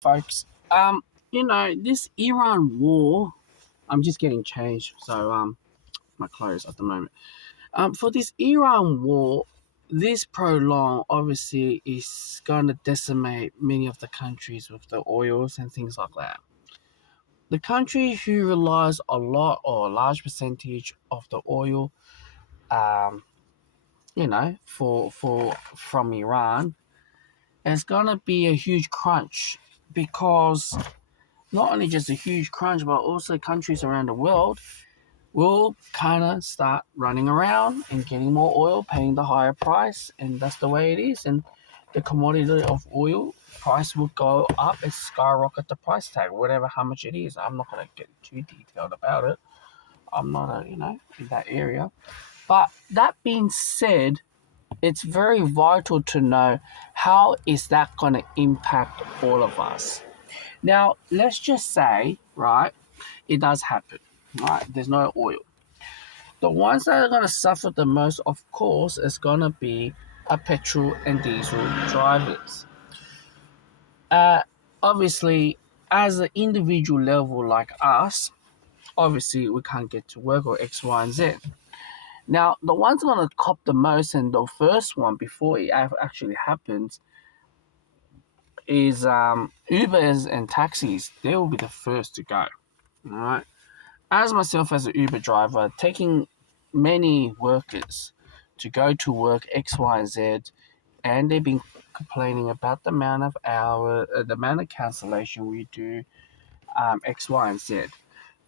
folks. This Iran war. I'm just getting changed, so my clothes at the moment. For this Iran war, this prolong obviously is going to decimate many of the countries with the oils and things like that. The country who relies a lot or a large percentage of the oil, um, for from Iran, is gonna be a huge crunch because not only just a huge crunch, but also countries around the world will kind of start running around and getting more oil, paying the higher price, and that's the way it is. And the commodity of oil price will go up and skyrocket the price tag, whatever how much it is. I'm not gonna get too detailed about it. I'm not in that area. But that being said, it's very vital to know how is that going to impact all of us. Now, let's just say, right, it does happen, right? There's no oil. The ones that are going to suffer the most, of course, is going to be a petrol and diesel drivers. Uh, Obviously, as an individual level like us, obviously we can't get to work or X, Y, and Z. Now, the ones going to cop the most and the first one before it actually happens is Ubers and taxis. They will be the first to go. All right. As myself as an Uber driver, taking many workers to go to work X, Y, and Z, and they've been complaining about the amount of the amount of cancellation we do, X, Y, and Z.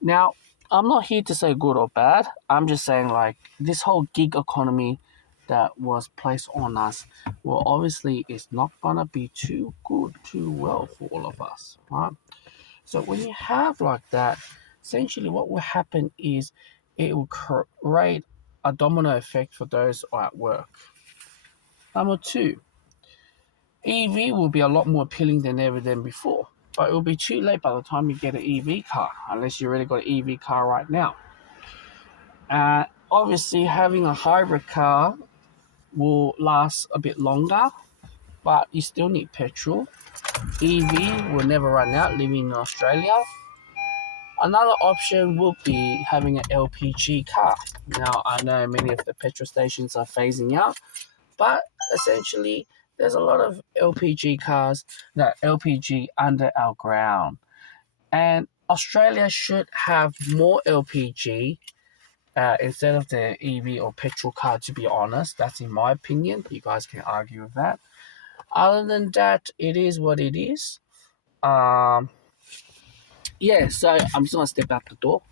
Now, I'm not here to say good or bad. I'm just saying like this whole gig economy that was placed on us, well, obviously it's not gonna be too good, too well for all of us, right? So when you have like that, essentially what will happen is it will create a domino effect for those at work. Number two, EV will be a lot more appealing than ever than before, but it will be too late by the time you get an EV car, unless you already got an EV car right now. Obviously, having a hybrid car will last a bit longer, but you still need petrol. EV will never run out living in Australia. Another option would be having an LPG car. Now, I know many of the petrol stations are phasing out, but essentially, there's a lot of LPG cars that LPG under our ground. And Australia should have more LPG instead of the EV or petrol car, to be honest. That's in my opinion. You guys can argue with that. Other than that, it is what it is. Um, yeah, so I'm just going to step out the door.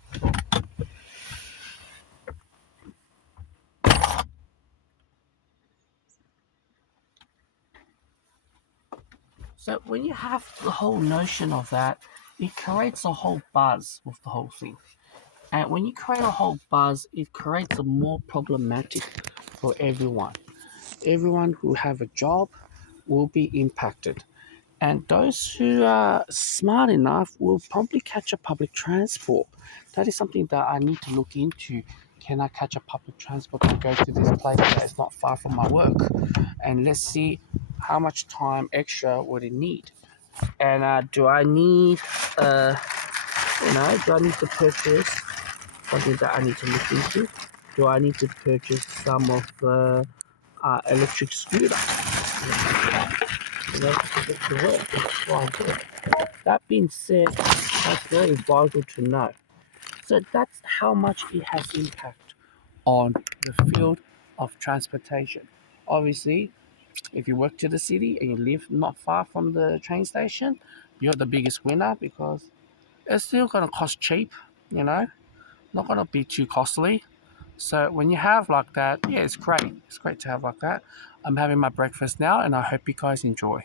So when you have the whole notion of that, it creates a whole buzz with the whole thing. And when you create a whole buzz, it creates a more problematic for everyone. Everyone who have a job will be impacted. And those who are smart enough will probably catch a public transport. That is something that I need to look into. Can I catch a public transport to go to this place that is not far from my work? And let's see how much time extra would it need. And do I need, do I need to purchase something that I need to look into? Do I need to purchase some of the electric scooter? To get to work. That's why I do it. That being said, that's very vital to know. So that's how much it has impact on the field of transportation. Obviously, if you work to the city and you live not far from the train station, you're the biggest winner because it's still gonna cost cheap, you know, not gonna be too costly. So when you have like that, yeah, it's great. It's great to have like that. I'm having my breakfast now and I hope you guys enjoy.